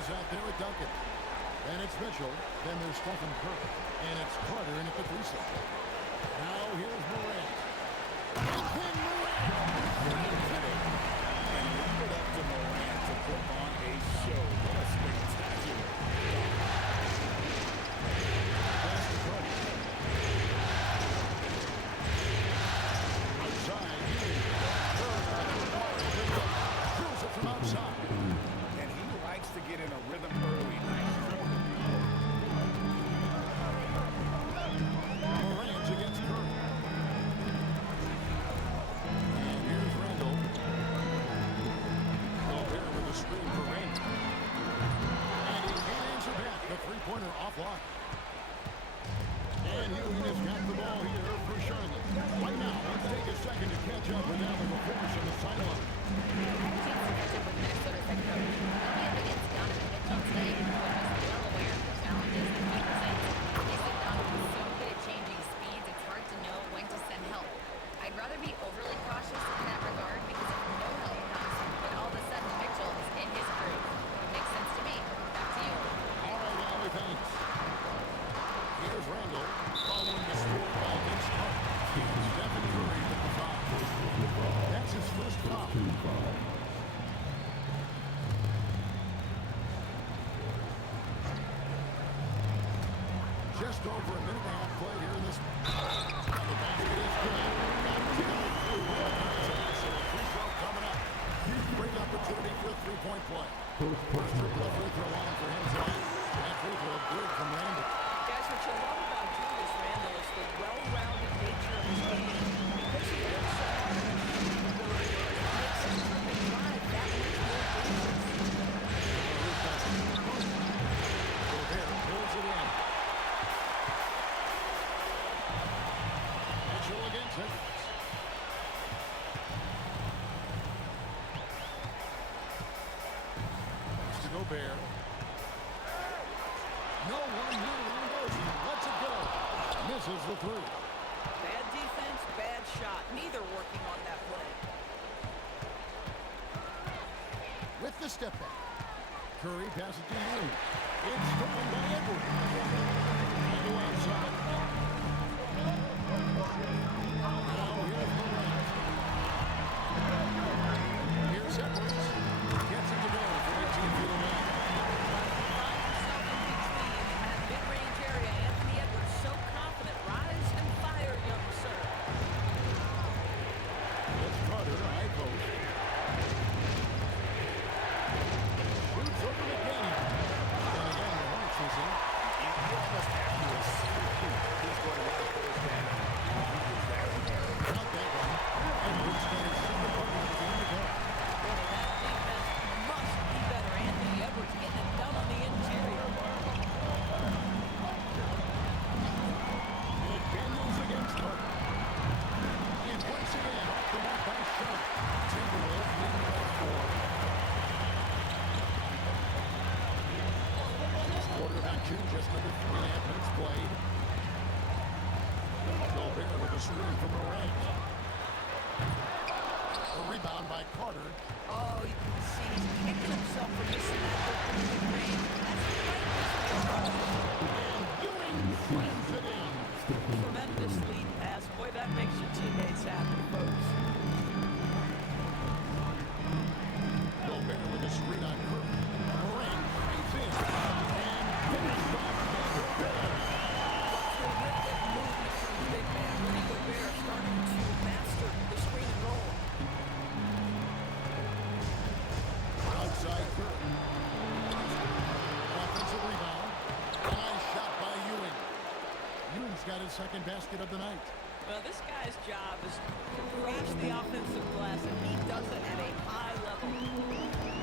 is out there at Duncan. And it's Mitchell. Then there's Stephen Curry. And it's Carter in at the free throw. Now here's Morant. And Morant! And leave it up to Morant to put on a show. What a spectacular. Pass to Curry. Outside. Throws it from outside. And he likes to get in a rhythm early. Nice dribble. Morant against Curry. And here's Randall. Gobert with a screen for Randall. And he can't answer back. The three-pointer offline. And Ewing has got the ball here for Charlotte. Right now, let's take a second to catch up with Alvin McCoy on the sideline. Catch up with Minnesota's head coach. He'll be up against Donovan Mitchell today, who is well aware of the challenges that he presents. They said Donovan is so good at changing speeds, it's hard to know when to send help. I'd rather be overly cautious in that regard because if no help comes, then all of a sudden Mitchell is in his groove. Makes sense to me. Back to you. All right, Allie, thanks. Here's Randall following the score by Vince Carter. Stephen Curry with the foul. That's his first foul. Just over a minute and a half play here in this one. The basket is good. Got to go through. So a free throw coming up. Great opportunity for a three-point play. First triple free throw line for him tonight. That free throw good from Randall. Guys, what you love about Julius Randle is the well-rounded nature of his game. Because he works so hard on his shooting ability, it makes him drive that much more dangerous. Gobert pulls it in. Mitchell against it. It's to Gobert. No one here around those. He lets it go. Misses the three. Bad defense, bad shot. Neither working on that play. With the step back. Curry passes to Ewing. It's stolen by Edwards. And go outside. Now here's Morant. Here's Edwards. Gets it to go for 18 feet away. Find yourself in between in that mid-range area. Anthony Edwards so confident. Rise and fire, young sir. It's Carter, high post. Shoots over the game. And again, the Hornets is in. You almost have to assume he's going to let those down. Not that one. Edwards got his second bucket at the end of the game. Boy, that defense must be better. Anthony Edwards getting it done on the interior. McDaniels against Carter. And once again, off the mark by Charlotte. Timberwolves leading by 4. This quarter back to just under 3.5 minutes played. Gobert with a screen from Morant. A rebound by Carter. Oh, you can see he's kicking himself for missing that open range. That's right. And Ewing slams it in. Tremendous lead pass. Boy, that makes your teammates happy, folks. Gobert with a screen on Curry. Morant drives in. And finished off by Gobert. Terrific movement from the big man. Rudy Gobert starting to master the screen and roll. Outside Curry. Offensive rebound. Nice shot by Ewing. Ewing's got his second basket of the night. Well, this guy's job is to crash the offensive glass, and he does it at a high level.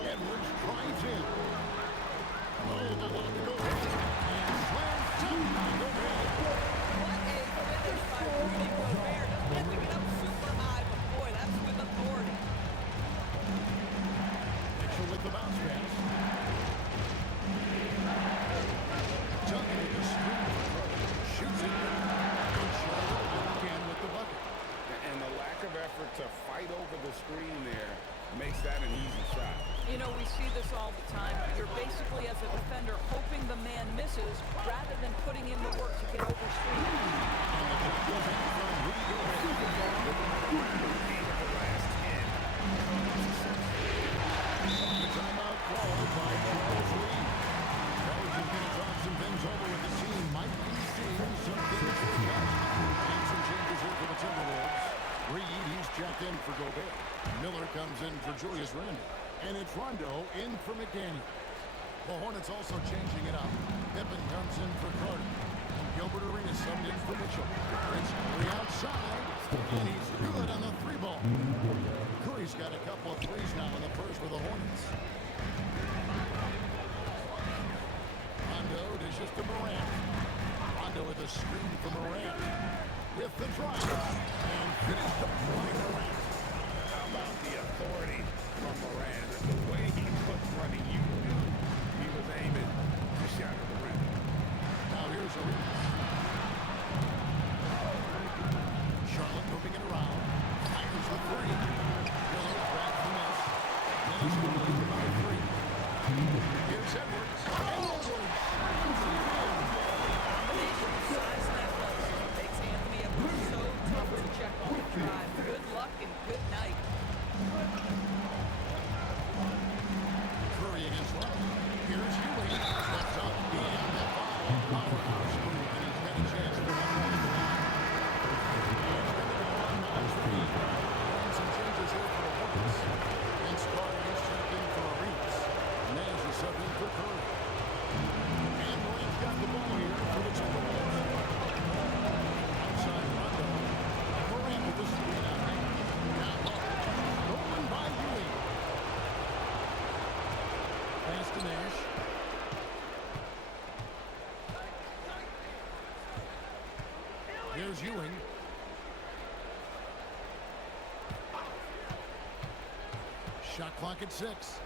Edwards drives in. Oh, the long to go. And slams down by Gobert. What a finish by Rudy Gobert. Doesn't have to get up super high, but boy, that's with authority. Mitchell with the bounce pass. Duncan with the screen for Curry. Shoots it. And Charlotte again with the bucket. And the lack of effort to fight over the screen there makes that an easy shot. You know, we see this all the time. Your basically as a defender hoping the man misses rather than putting in the work to get over screen. Timeout called by the referee. Coach is going to talk some things over with the team. Might be seeing some things to adjust. And some changes here for the Timberwolves. Reed, he's checked in for Gobert. Miller comes in for Julius Randle. And it's Rondo in for McDaniel. The Hornets also changing it up. Pippen comes in for Carter. Gilbert Arenas subbed in for Mitchell. It's Curry outside. And he's good on the three ball. Curry's got a couple of threes now in the first for the Hornets. Rondo dishes to Morant. Rondo with a screen for Morant. With the drive. And finished up by Morant. How about the authority from Morant? The way he put running, you knew he was aiming to shatter the rim. Now here's Arenas. Charlotte moving it around. Fires the three. Miller grabs the miss. Minutes to lead by three. Here's Edwards. And Edwards. Combination of size and athleticism makes Anthony Edwards so tough to check on the drive. Good luck and good night. Curry against Love. Here's Ewing. Steps up beyond that foul. Powerhouse move, and he's got a chance for one more to go on. He's going to go on by three. And some changes here for the Hornets. Vince Carter is checked in for Arenas. Nash is subbed in for Curry. And Morant's got the ball here for the Timberwolves. Outside Rondo. Morant with the screen out there. Now stolen by Ewing. Pass to Nash. Here's Ewing. Shot clock at 6.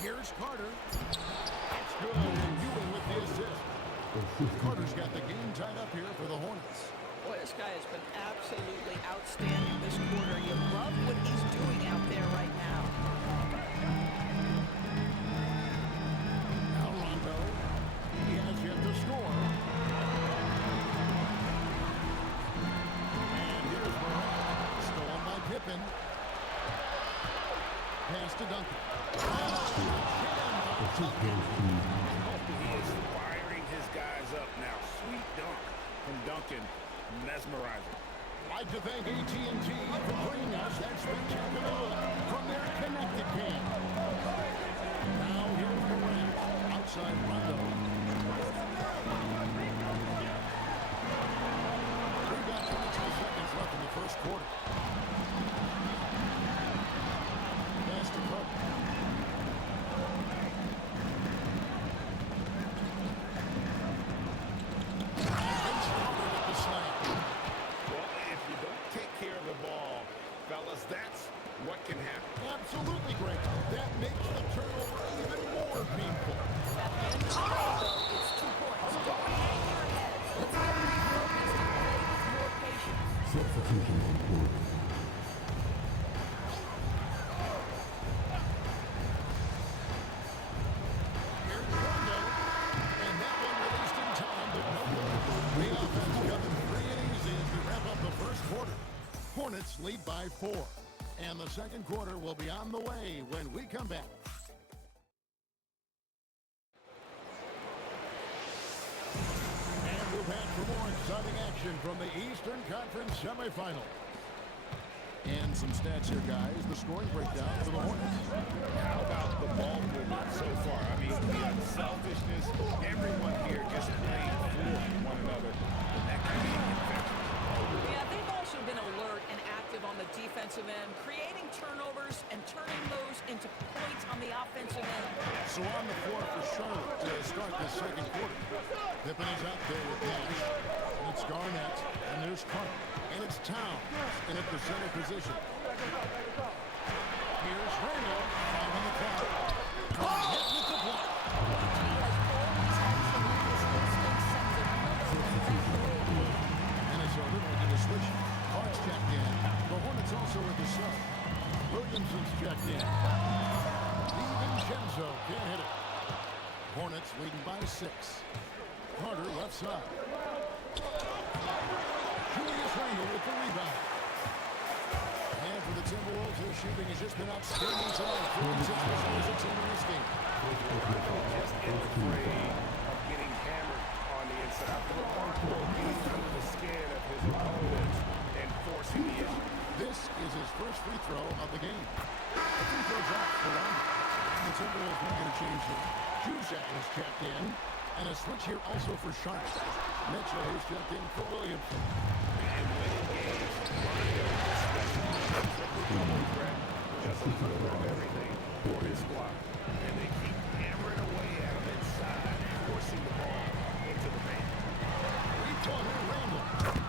Here's Carter. That's good. And Ewing with the assist. Carter's got the game tied up here for the Hornets. Boy, this guy has been absolutely outstanding this quarter. You love what he's doing out there right now. Now Rondo. He has yet to score. And here's Morant. Stolen by Pippen. Pass to Duncan. He is firing his guys up now. Sweet dunk from Duncan. Mesmerizing. I'd like to thank AT&T for bringing us that spectacular look from their connected game. Now here's Morant. Outside Rondo. We've got 22 seconds left in the first quarter. Pass to Carter. That's what can happen. Absolutely great. That makes the turnover even more painful. At the end of the day, though, it's 2 points. Don't hang your head. Let's get refocused and play with more patience. Substitution on board. Here's Rondo. And that one released in time, but no good. The offense coming free and easy as we wrap up the first quarter. Hornets lead by 4. And the second quarter will be on the way when we come back. And we're back for more exciting action from the Eastern Conference semifinal. And some stats here, guys. The scoring breakdown for the Hornets. How about the ball movement so far? I mean, the unselfishness. Everyone here just playing for one another. And that can be infectious. Yeah, they've also been alert and active on the defensive end, creating turnovers and turning those into points on the offensive end. So on the floor for Charlotte to start the second quarter. Pippen is out there with Nash. And it's Garnett. And there's Carter. And it's Towns in at the center position. Here's Randle. 5 on the clock. Hit with the block. Minnesota making a switch. Clark's checked in. The Hornets also with the sub. Williamson's checked in. Even Hornets leading by 6. Carter left side. Julius Randle with the rebound. And for the Timberwolves, their shooting has just been outstanding tonight. 56% as a team in this game. Just in the frame of getting hammered on the inside. Comfortable getting under the skin of his opponents and forcing the issue. This is his first free throw of the game. The free throw drop for Randle. The Timberwolves not going to change here. Juzak is checked in. And a switch here also for Charlotte. Mitchell is checked in for Williamson. And when engaged, Rondo, especially the triple double threat, does a little bit of everything for his squad. And they keep hammering away at him inside, forcing the ball into the paint. Three-pointer Randle.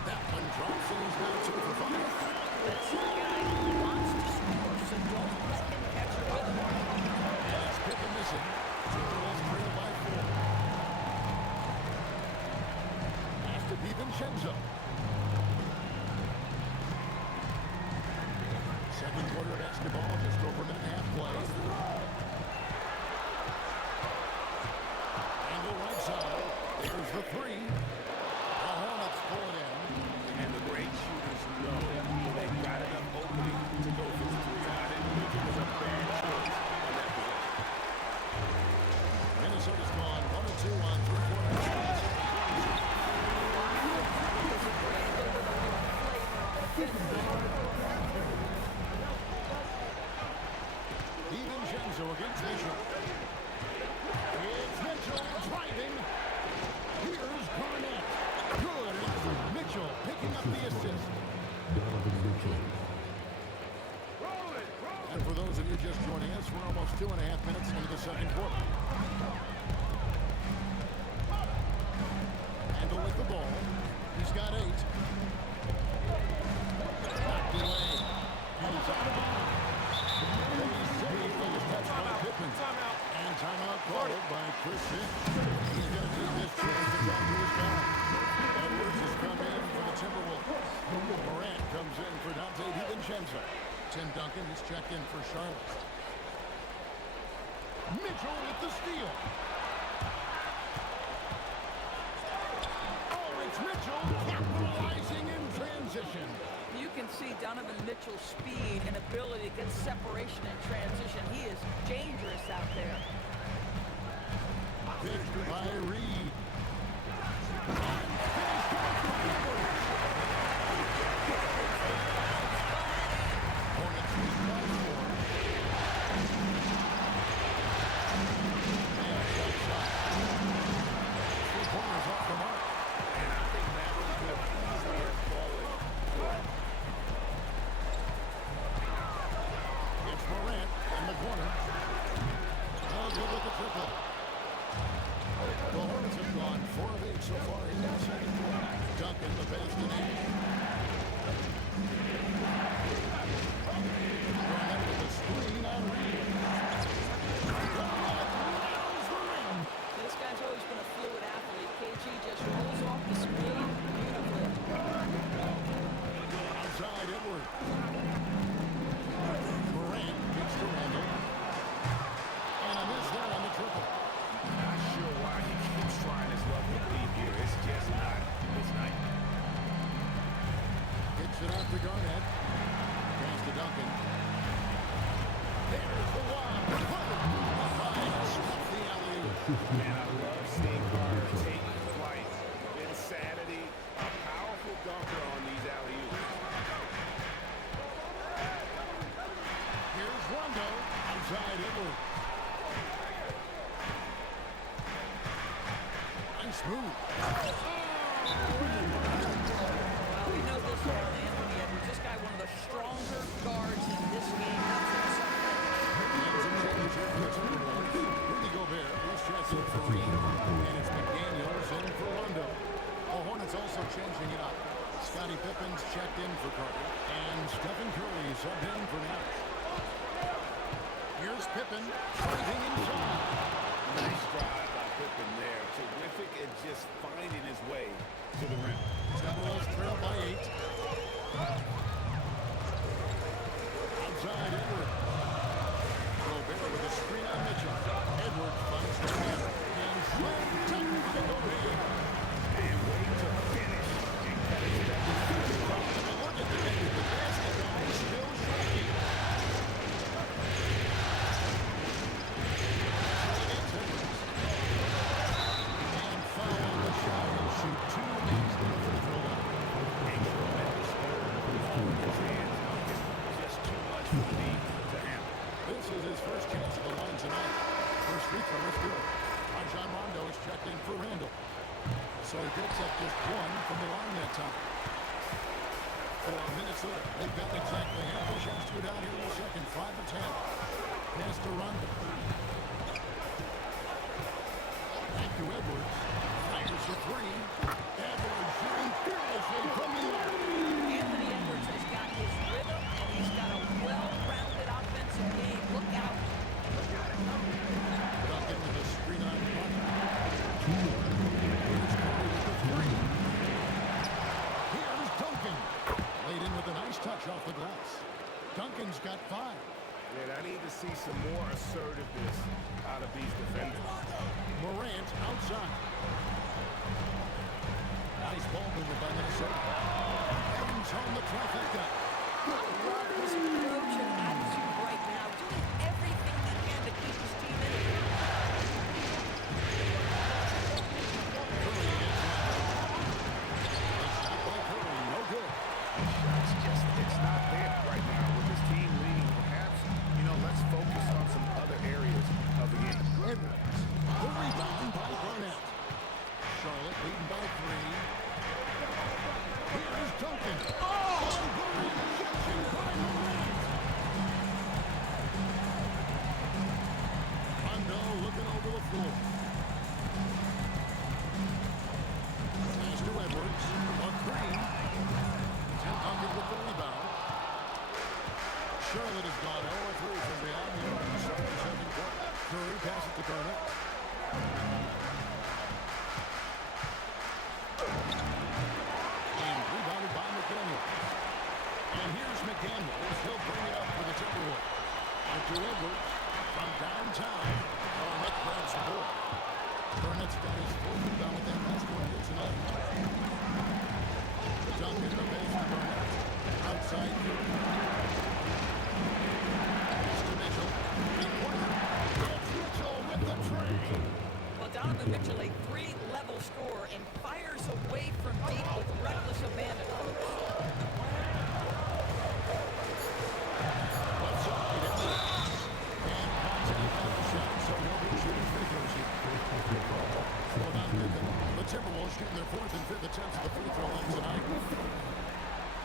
That one drops and he's now 2 for 5. That's the guy who wants to score, so don't let him catch a rhythm. And it's pick and missing. Timberwolves trail by 4. Pass to DiVincenzo. Second quarter basketball, just over a minute and a half play. Angle right side. There's the 3. The Hornets pull it in. And the great shooters know when they've got enough opening to go for the 3. I didn't think it was a bad choice on that possession. Minnesota's gone 1-2 on three-quarter shots. DiVincenzo against Mitchell. It's Mitchell driving. Here's Garnett. Good. Mitchell picking up the assist. Donovan Mitchell. And for those of you just joining us, we're almost 2.5 minutes into the second quarter. Handle with the ball. He's got 8. Knocked away. He's out of bounds. He's saved from the touch by Pippen. And timeout called by Chris Finch. He's going to take this chance to talk to his guy. Edwards has come in for the Timberwolves. Morant comes in for Dante DiVincenzo. Tim Duncan is checked in for Charlotte. Mitchell with the steal. Oh, it's Mitchell capitalizing in transition. You can see Donovan Mitchell's speed and ability to get separation in transition. He is dangerous out there. Picked by Reed. Hornets lead by 4. And shot clock. 3 pointers off the mark. And I think that was the easier falling play. It's Morant in the corner. Oh, good with the triple. The Hornets have gone 4 of 8 so far in the second quarter. Duncan, the pass to Nash. Garnett with a screen on Reed. Garnett nails the rim. This guy's always been a fluid athlete. KG just rolls off the screen beautifully. Outside Edwards. Morant gets to Randle. And a miss there on the triple. Not sure why he keeps trying his luck to be here. It's just not his night. Kicks it out to Garnett. Pass to Duncan. There's the one. Stuff the alley. And I love seeing Carter taking flight. Insanity. A powerful dunker on these alley-oops. Here's Rondo. Outside Edwards. Nice move. Well, we know this about Anthony Edwards. This guy, one of the stronger guards in this game. Hands in championship for the Timberwolves. Rudy Gobert is checking for Reed. And it's McDaniels in for Rondo. The Hornets also changing it up. Scottie Pippen's checked in for Carter. And Stephen Curry subbed in for Nash. Here's Pippen fighting inside. Nice drive by Pippen there. Terrific at just finding his way to the rim. Timberwolves trail by 8. Outside Edwards. Gobert with a screen on Mitchell. Edwards finds the man. And free throw is good. Rajon Rondo is checked in for Randall. So he picks up just one from the line that time. For Minnesota, they've got exactly half a chance to go down here in the second, 5 to 10. Pass to Rondo. Back to Edwards. Fires the three. Edwards shooting fearlessly from the arc. Anthony Edwards has got his rhythm, and he's got a well-rounded offensive game. Look out. Duncan with a screen on one. Here's Curry with the three. Here's Duncan. Laid in with a nice touch off the glass. Duncan's got 5. Man, I need to see some more assertiveness out of these defenders. Morant outside. Nice ball movement by Minnesota. Brings home the trifecta. I love his approach and attitude right now, doing everything he can to keep his team in it. Curry gets one. A shot by Curry, no good. Shots just, it's not there right now with his team leading. Perhaps, let's focus on some other areas of the game. Edwards. The rebound by Barnett. Charlotte leading by 3. Here's Duncan. Oh! Rejection by Morant. Rondo looking over the floor. Pass to Edwards. A Green. And Duncan with the rebound. Charlotte has gone 0-3 from beyond the arc in the second quarter. Curry passes to Barnett. And rebounded by McDaniel. And here's McDaniel as he'll bring it up for the Timberwolves. Out to Edwards from downtown. Barnett grabs the board. Barnett's got his 4th rebound with that last one here tonight. Duncan the base to Barnett. Outside Curry. Pass to Mitchell. Three-pointer. It's Mitchell with the tray. Well, Donovan Mitchell, a 3-level scorer, and fires away from deep with reckless abandon. Left side, Edwards. And contact on the shot, so he'll be shooting free throws here. Without Pippen, the Timberwolves shooting their 4th and 5th attempts at the free throw line tonight.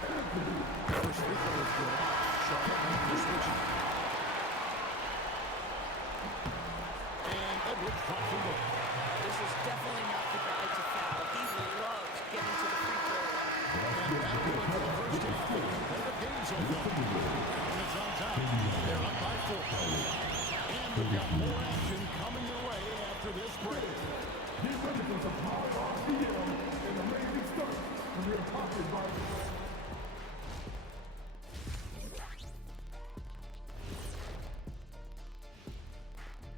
First free throw is good. Charlotte making the switch. And Edwards drops the ball. This is definitely not the guy to foul. He loves getting to the free throw line. And that will it for the first half. And the game's over. Hornets on top. They're up by 4. And we've got more action coming your way after this break. Get ready for some hard RPM and amazing stuff from your pocket riders.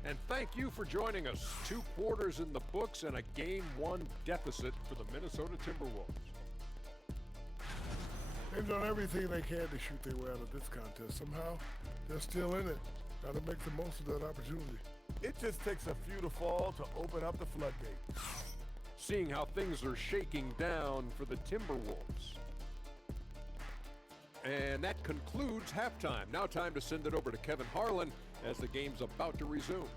And thank you for joining us. 2 quarters in the books and a Game 1 deficit for the Minnesota Timberwolves. They've done everything they can to shoot their way out of this contest. Somehow, they're still in it. Got to make the most of that opportunity. It just takes a few to fall to open up the floodgates. Seeing how things are shaking down for the Timberwolves. And that concludes halftime. Now time to send it over to Kevin Harlan as the game's about to resume.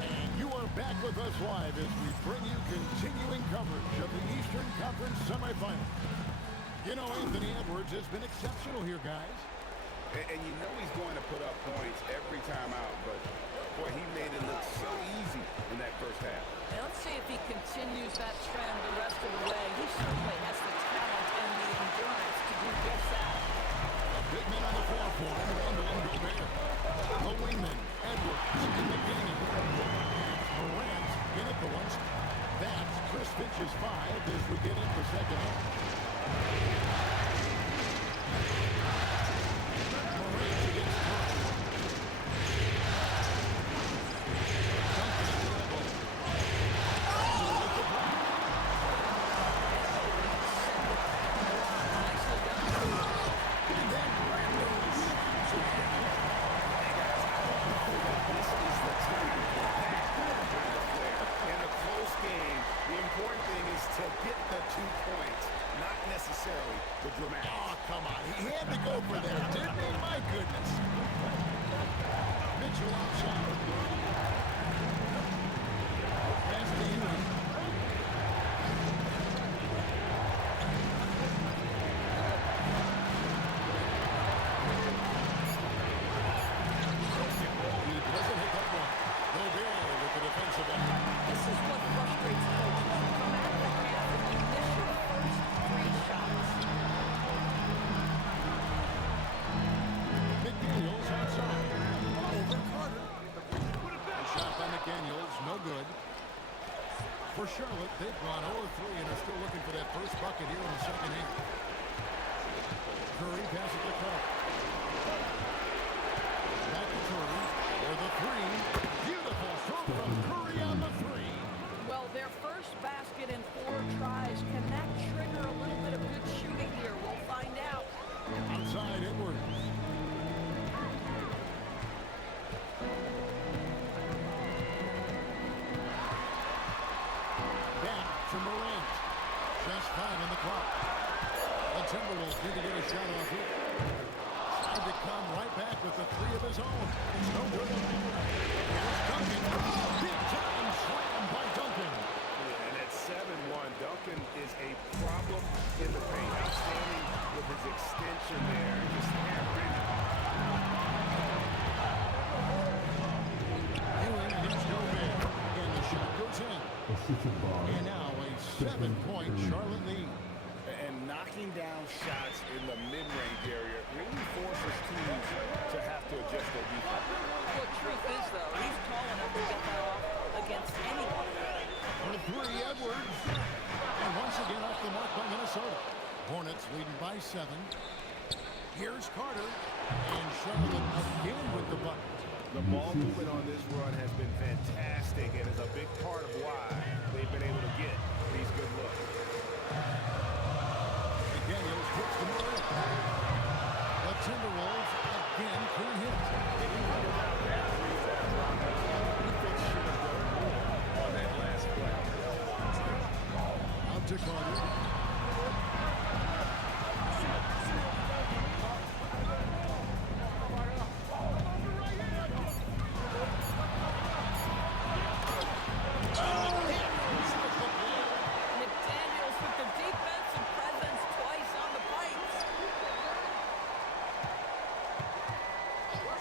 And you are back with us live as we bring you continuing coverage of the Eastern Conference semifinals. You know, Anthony Edwards has been exceptional here, guys. And you know he's going to put up points every time out, but boy, he made it look so easy in that first half. And let's see if he continues that trend the rest of the way. He certainly has the talent and the endurance to do just that. A big man on the floor for him, Randall and Gobert. The wingman, Edwards, in the game. Morant in at the once. That's Chris Finch's 5 as we get into the second half. Morant against Curry. Duncan at the elbow. With the block. Nicely done. And then Randall shoots again. This is the time for that. In a close game, the importance to get the 2 points, not necessarily the dramatic. Oh, come on. He had to go for that, didn't he? My goodness. Mitchell outside. Pass to Ewing. He doesn't hit that one. Gobert with the defensive end. This is what frustrates coaches. You come out of the half and you miss your first 3 shots. McDaniels outside. Over Carter. A shot by McDaniels, no good. For Charlotte, they've gone 0-3 and are still looking for that first bucket here in the second half. Curry passes to Carter. Back to Curry for the three. Beautiful throw from Curry on the three. Well, their first basket in 4 tries. Can that trigger a little bit of good shooting here? We'll find out. Outside Edwards. Back to Morant. Just 5 on the clock. The Timberwolves need to get a shot off here. Tried to come right back with the 3 of his own. It's no good. Here's Duncan. Big time slam by Duncan. And at 7-1, Duncan is a problem in the paint. Outstanding with his extension there. Just hammering. Ewing against Gobert. And the shot goes in. And now a 7-point Charlotte lead. And knocking down shots in the mid-range area really forces teams to have to adjust their defense. The truth is, though, he's tall enough to get that off against anyone. For 3, Edwards. And once again off the mark by Minnesota. Hornets leading by 7. Here's Carter. And Charlotte again with the bucket. The ball movement on this run has been fantastic and is a big part of why they've been able to get these good looks. McDaniels hits the Morant. The Timberwolves again couldn't hit. On that last play. Out to Carter. McDaniels with the defensive presence twice on the pipes.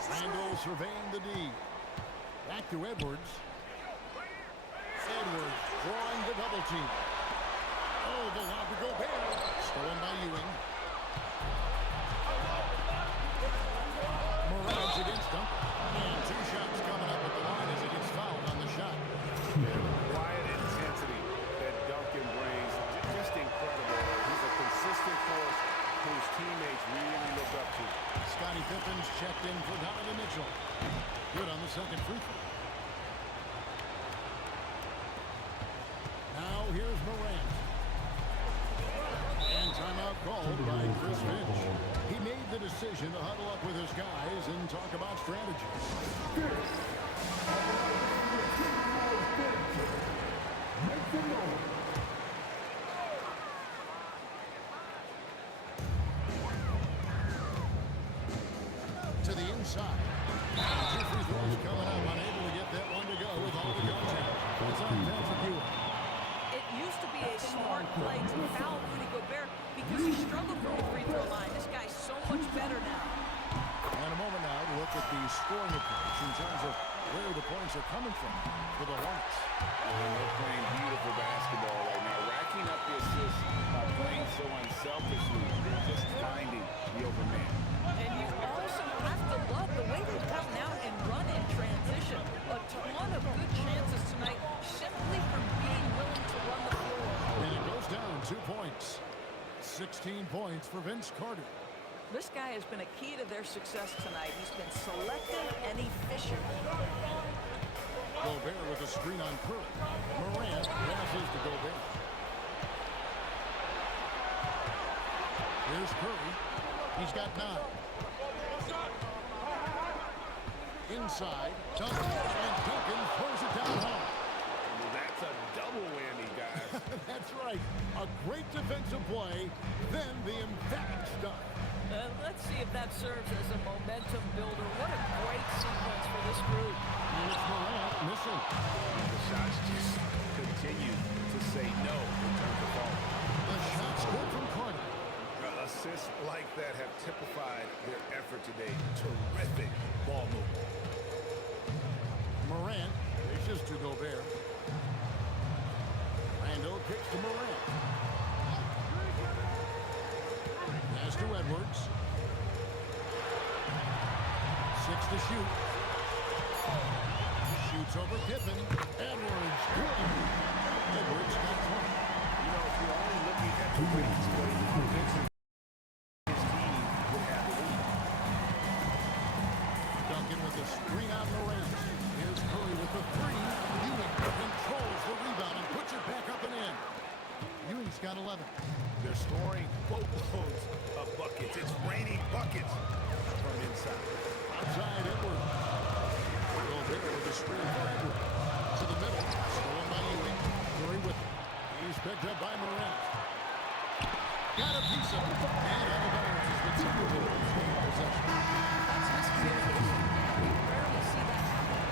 Randall surveying the D. Back to Edwards. Edwards drawing the double team. Oh, the lob to Gobert. Stolen by Ewing. Morant's against Duncan. And 2 shots coming up at the line as he gets fouled on the shot. Quiet intensity that Duncan brings, just incredible. He's a consistent force whose teammates really look up to. Scottie Pippen's checked in for Donovan Mitchell. Good on the second free throw. Now here's Morant. And timeout called by Chris Finch. He made the decision to huddle up with his guys and talk about strategy. Make some noise. To the inside. 2 free throws coming up. Unable to get that one to go with all the contact. It's on Patrick Ewing. It used to be a smart play to foul Rudy Gobert because he struggled from the free throw line. This guy's so much better now. And a moment now to look at the scoring approach in terms of where the points are coming from for the Hornets. They're playing beautiful basketball right now, racking up the assists, playing so unselfishly, just finding the open man. And you also have to love the way they come out and run in transition. A ton of good chances tonight simply from being willing to run the floor. And it goes down 2 points. 16 points for Vince Carter. This guy has been a key to their success tonight. He's been selective and efficient. Gobert with a screen on Curry. Morant passes to Gobert. Here's Curry. He's got 9. Inside, Duncan, and Duncan throws it down home. Well, that's a double whammy, guys. That's right. A great defensive play, then the emphatic stuff. Let's see if that serves as a momentum builder. What a great sequence for this group. And it's Morant missing. The shots just continue to say no in terms of ball. The shot scored from Carter. Assists like that have typified their effort today. Terrific ball movement. Morant reaches to Gobert. Randall kicks to Morant. Pass to Edwards. 6 to shoot. Shoots over Pippen. Edwards, good. Edwards got 20. You know, if you're only looking at the way he's played defensively, his team would have the lead. Duncan with the screen on the range. Here's Curry with the three. Ewing controls the rebound and puts it back up and in. Ewing's got 11. They're scoring boatloads of buckets. It's raining buckets from inside. Outside Edwards. Gobert with the screen for Edwards. To the middle. Stolen by Ewing. Curry with it. He's picked up by Morant. Got a piece of it. And out of bounds is the Timberwolves game possession. That's miscommunication. We rarely see that happen.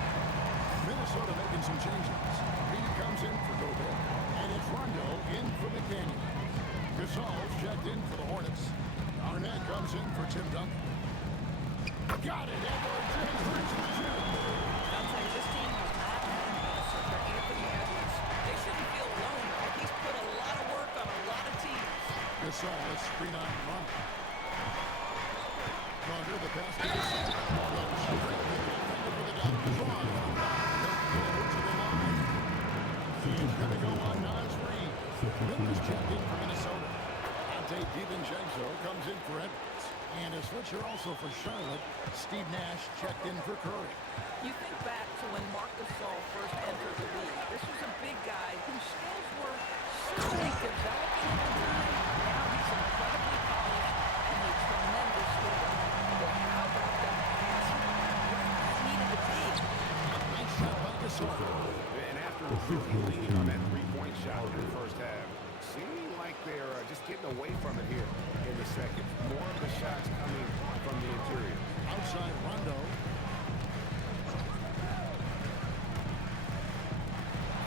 Minnesota making some changes. Reed comes in for Gobert. And it's Rondo in for McDaniel. Gasol's checked in for the Hornets. Arnett comes in for Tim Duncan. Got it. Edwards and Hurts the two. I'll tell you, this team has not had an answer for Anthony Edwards. They shouldn't feel alone. He's put a lot of work on a lot of teams. Gasol, let's screen on Rondo. Rondo, the pass to Gasol. Rondo straight with the defender for the Dodgers. On. Over to the line. He's going to go on Nas Reed. Memphis checked in for Minnesota. Ante DiVincenzo comes in for Edwards. And a switcher also for Charlotte. Steve Nash checked in for Curry. You think back to when Marc Gasol first entered the league. This was a big guy whose skills were certainly developing over time. Now he's incredibly polished and a tremendous scorer. But how about that pass? Where he needed to be. Nice shot by Gasol. And after really leaning on that three-point shot in the first half, seeming like they're just getting away from it here in the second. More of the shots coming from the interior. Outside Rondo.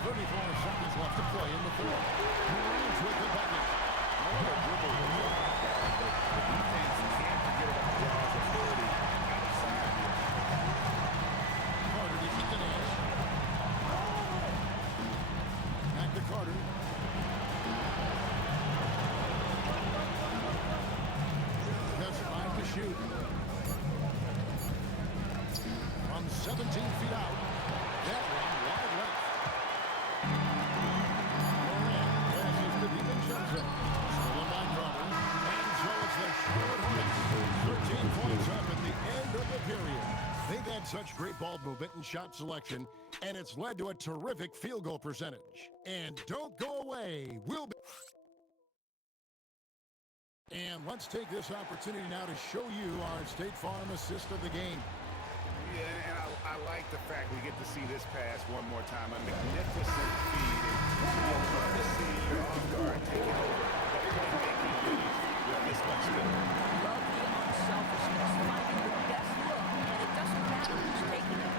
34 seconds left to play in the fourth. Morant with the bucket. Another dribble was like that, but the defense can't forget about Raw's authority outside here. Carter to keep the Nash. Back to Carter. Has 5 to shoot. From 17 feet out. That one wide left. Morant passes to DiVincenzo. Stolen by Carter. And so it's the Charlotte Hornets. 13 points up at the end of the period. They've had such great ball movement and shot selection, and it's led to a terrific field goal percentage. And don't go away. We'll be... And let's take this opportunity now to show you our State Farm assist of the game. Yeah, and I like the fact we get to see this pass one more time. A magnificent feed. And you'll love to see your off-guard taking over the playmaking duties with this much skill. Love the unselfishness, finding the best look, and it doesn't matter who's taking it.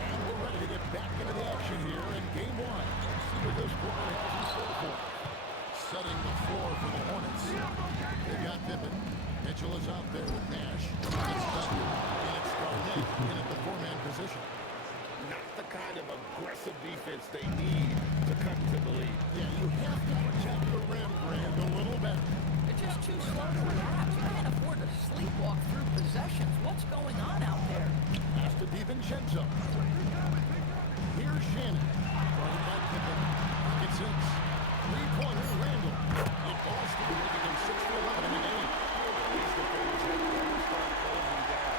And we're ready to get back into the action here in Game 1. See what this quarter has in store for us. Setting the floor for the Hornets. They've got Pippen. Mitchell is out there with Nash. It's Duncan. And it's Garnett in at the four-man position. Not the kind of aggressive defense they need to cut to the lead. Yeah, you have to protect the rim, Grant, a little better. They're just too slow to react. You can't afford to sleepwalk through possessions. What's going on out there? Pass to DiVincenzo. Here's Shannon. Guarded by Pippen. Pocket 6. Three-pointer, Randall. It falls to making him 6 for 11 in the game. These defenders have never started closing down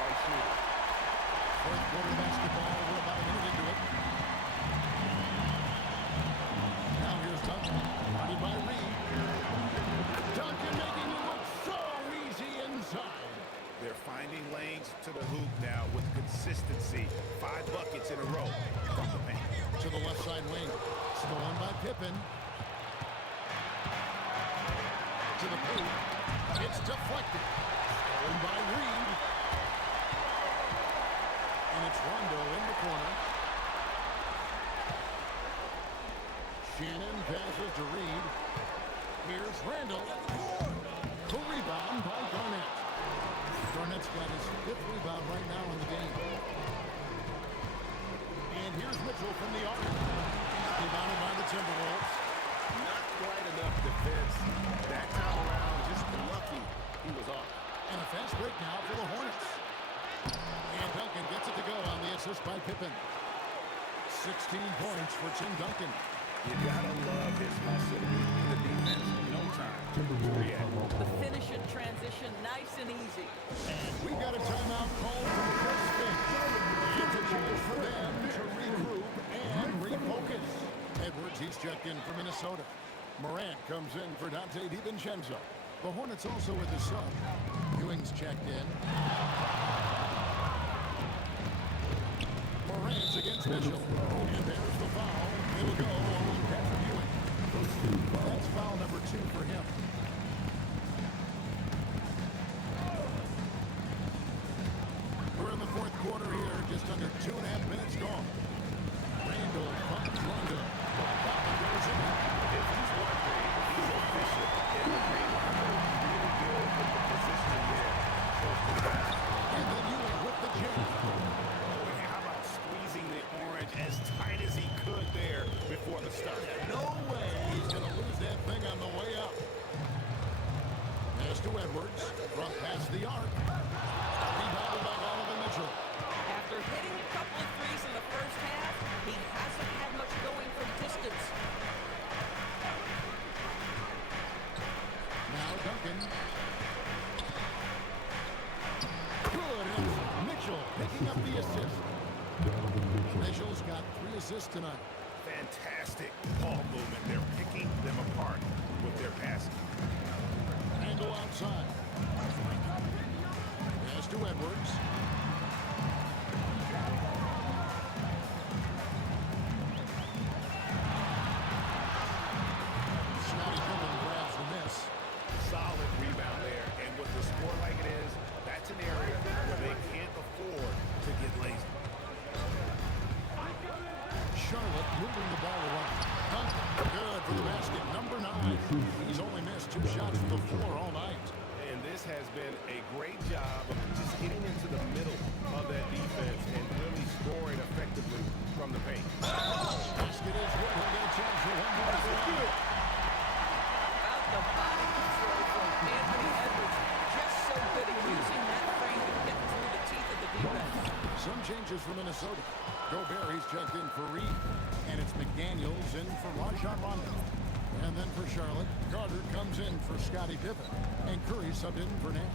our shooter. Fourth quarter basketball. We're about a minute into it. Now here's Duncan. Guarded by Reed. Duncan making it look so easy inside. They're finding lanes to the hoop now with consistency. 5 buckets in a row from the paint. Pippen. To the boot. It's deflected. Stolen by Reed. And it's Rondo in the corner. Shannon passes to Reed. Here's Randall. The rebound by Garnett. Garnett's got his 5th rebound right now in the game. And here's Mitchell from the arc. Rebounded by the Timberwolves. Not quite enough defense. That time around, just lucky he was off. And a fast break now for the Hornets. And Duncan gets it to go on the assist by Pippen. 16 points for Tim Duncan. You gotta love his hustle in the defense. No time to react. The finish in transition, nice and easy. And we got a timeout called for the first thing. It's a chance for them to regroup and refocus. Edwards, he's checked in for Minnesota. Morant comes in for Dante DiVincenzo. The Hornets also with the sub. Ewing's checked in. Morant's against Mitchell. And there's the foul. It'll go on Patrick Ewing. That's foul number 2 for him. We're in the 4th quarter here. Just under 2.5 minutes gone. Randall finds Rondo. Goes in. If he's one thing, he's efficient in the green. Really good with the positioning there. And then Ewing with the jam. How about squeezing the orange as tight as he could there before the start? No way he's going to lose that thing on the way up. Pass to Edwards. From past the arc. Rebounded by Donovan Mitchell. After hitting a couple of threes in the first half, he hasn't had much going from distance. Now Duncan. Good. And Mitchell picking up the assist. Mitchell's got 3 assists tonight. Fantastic ball movement. They're picking them apart with their passing. Randall outside. Pass to Edwards. Scottie Pippen grabs the miss. Solid rebound there. And with the score like it is, that's an area where they can't afford to get lazy. Charlotte moving the ball around. Duncan, good for the basket. Number 9. He's only missed 2 shots from the floor all night. And this has been a great job of just getting into the middle of that defense and really scoring effectively from the paint. Basket is good. We'll get a chance for one more. Out the body control from Anthony Edwards. Just so good at using that frame to get through the teeth of the defense. Some changes for Minnesota. Gobert, he's checked in for Reed. And it's McDaniels in for Rajon Rondo. And then for Charlotte, Carter comes in for Scottie Pippen. And Curry subbed in for Nash.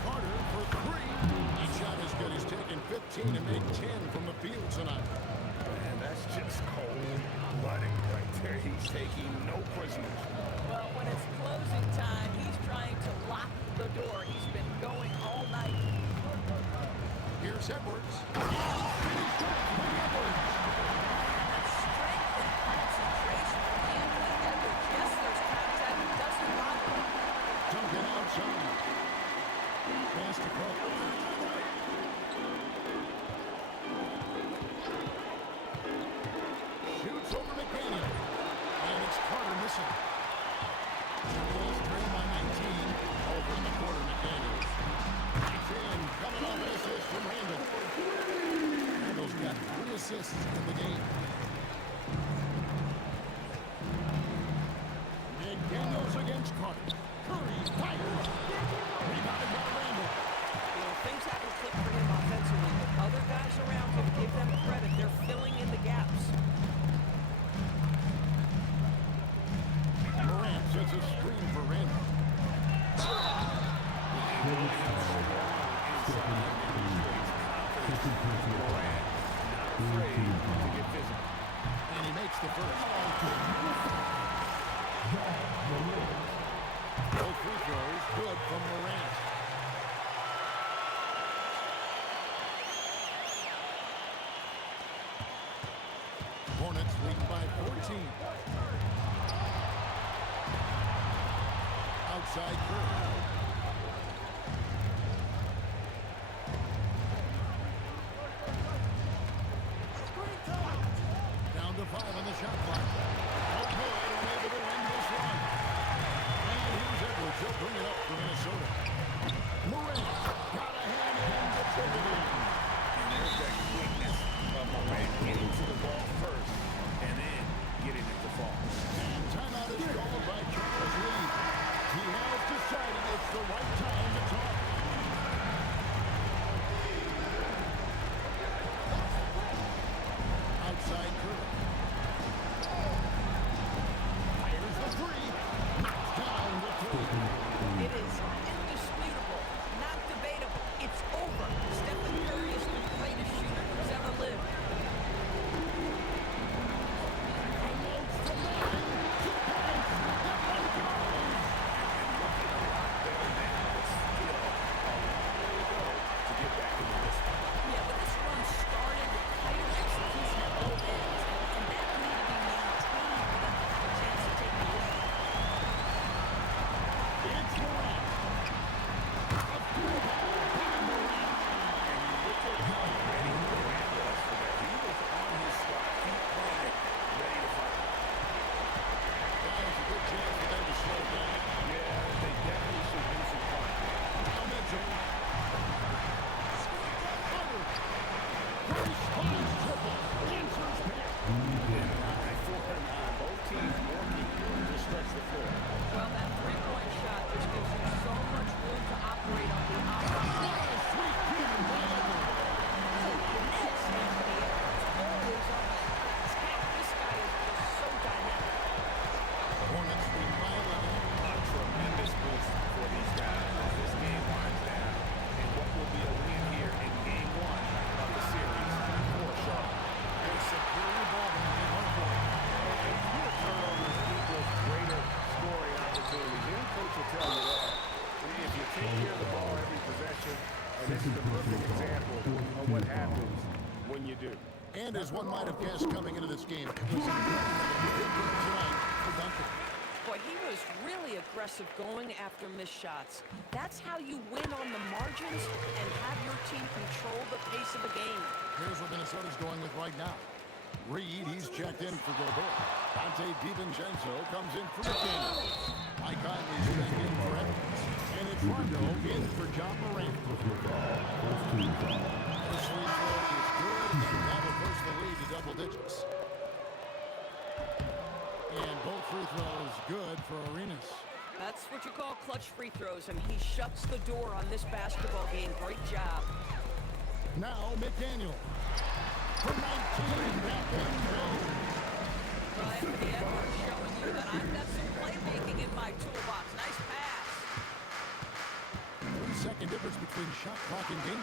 Carter for 3. That shot is good. He's taken 15 and made 10 from the field tonight. And that's just cold-blooded right there. He's taking no prisoners. Well, when it's closing time, he's trying to lock the door. He's been going all night. Here's Edwards. Finished off by Edwards. Strength and concentration from Anthony Edwards. Yes, there's contact. It doesn't bother him. Duncan outside. Pass to Carter. Shoots over McDaniel. And it's Carter missing. Timberwolves trail by 19. Over in the corner, McDaniels. He's in. Coming off an assist from Randall. Randall's got 3 assists in the game. McDaniels against Carter. Curry fires. Rebounded by Randall. You know, things haven't clicked for him offensively, but other guys around him, give them credit. They're filling in the gaps. Morant sets a screen for Randall. And he makes the first. Both free throws good from Morant. Hornets leading by 14. Outside Curry. Down to 5 on the shot clock. Oh boy, unable to win this one. And here's Edwards. He'll bring it up for Minnesota. Morant got a hand in the triple. And there's that quickness of Morant getting to the ball first and then getting it to fall. And timeout is called by Charles Lee. He has decided it's the right time to talk. Outside Curry. Fires the three. Knocks down the three. It is indisputable, not debatable. It's over. Stephen Curry is the greatest shooter who's ever lived. Unloads from 9. 2 points. That one goes. To get back into this one. Yeah, but this run started with tighter execution at both ends, and that needed to be maintained for them to have a chance to take the lead. It's Morant. A free ball by Morant. And you look at how ready Morant was for that. He was on his spot, feet planted, ready to fight. That was a good chance for them to slow down. Yeah, they definitely should do some fun. Down Mitchell. Fired. Curry spines triple. Answers back. Both teams working to stretch the floor. Well, that three-point shot just gives them so much room to operate on the offense. What a sweet kick by Edwards. The Nets, Anthony Edwards, always on attack. This guy is just so dynamic. Hornets lead by 11. A tremendous boost for these guys as this game winds down. And what will be a win here in game 1 of the series for Charlotte. There's superior ball in one point. And fewer turnovers equals greater scoring opportunities. Any coach will tell you that. If you take care of the ball every possession, and this is a perfect example of what happens when you do. And as one might have guessed coming into this game, it was a big game tonight for Duncan. Boy, he was really aggressive going after missed shots. That's how you win on the margins and have your team control the pace of the game. Here's what Minnesota's going with right now. Reed, he's checked in for Gobert. Dante DiVincenzo comes in for McDaniels. Mike Conley's checked in for Edwards. And it's Rondo in for John Morant. First free throw is good, and that will push the lead to double digits. And both free throws good for Arenas. That's what you call clutch free throws, and he shuts the door on this basketball game. Great job. Now McDaniel. For 19, that one goes. Well, Anthony Edwards showing you that I've got some playmaking in my toolbox. Nice pass. 3-second difference between shot clock and game.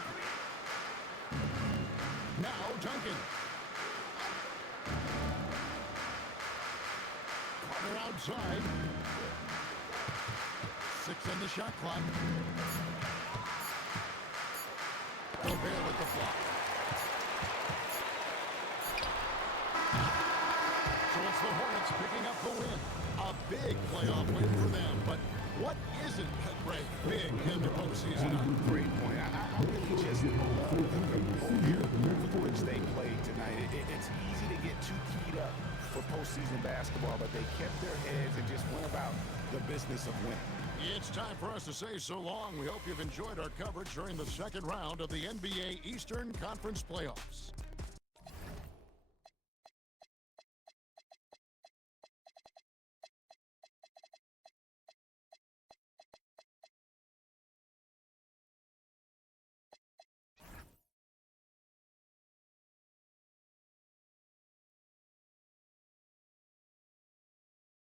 Now Duncan. Carter outside. 6 on the shot clock. Gobert with the block. So it's the Hornets picking up the win. A big playoff win for them, but what isn't Greg big in the postseason? Great point. I really just love the which they played tonight. It's easy to get too keyed up for postseason basketball, but they kept their heads and just went about the business of winning. It's time for us to say so long. We hope you've enjoyed our coverage during the second round of the NBA Eastern Conference Playoffs.